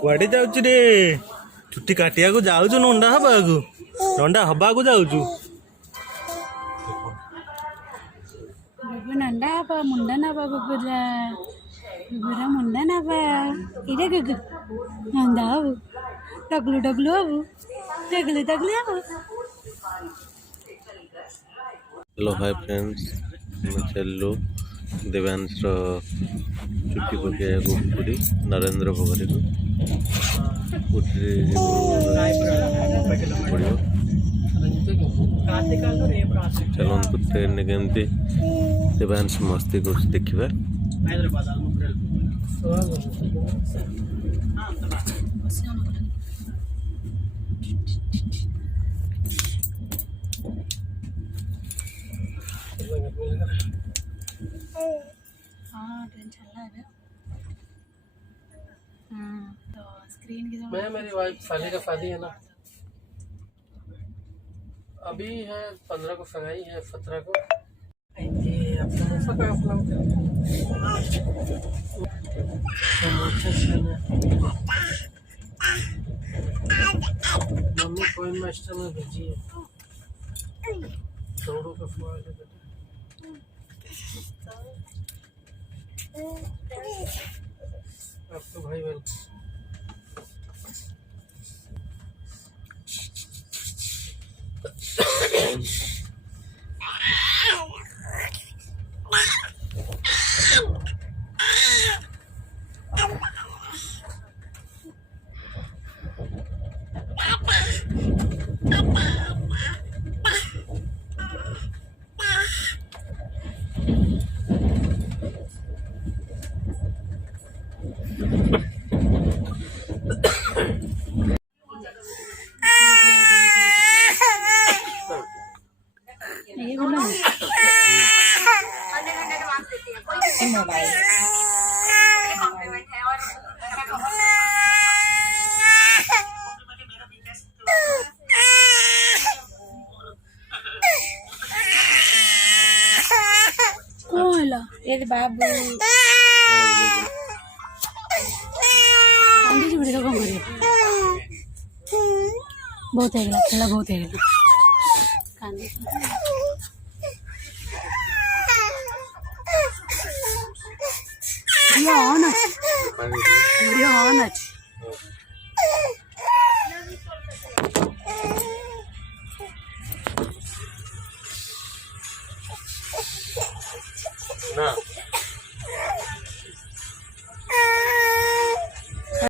कुआडे जाउछु रे चुट्टी काटिया को जाउछु नंडा हबा को जाउछु गुगु नंडा हबा मुंडा नबा गुगुरा मुंडा नबा इरे गुगु नंडा हबु डगलु डगलु हबु डगलु डगलु हबु। हेलो हाय फ्रेंड्स मैं चलू देवांश चुट्टी पकड़ पुरी नरेंद्र पोखरी को चलतु ट्रेन केमती देवांश मस्ती कर देखा ट्रेन चल रहा है तो स्क्रीन की मैं मेरी वाइफ साली का शादी है ना अभी है 15 को सगाई है 17 को मम्मी कोई मास्टर में भेजी है दौड़ों का फुआर है आपका भाई बहन मोबाइल ये बाबू बहुत है खेला बहुत है वीडियो ऑन है वीडियो ऑन है ना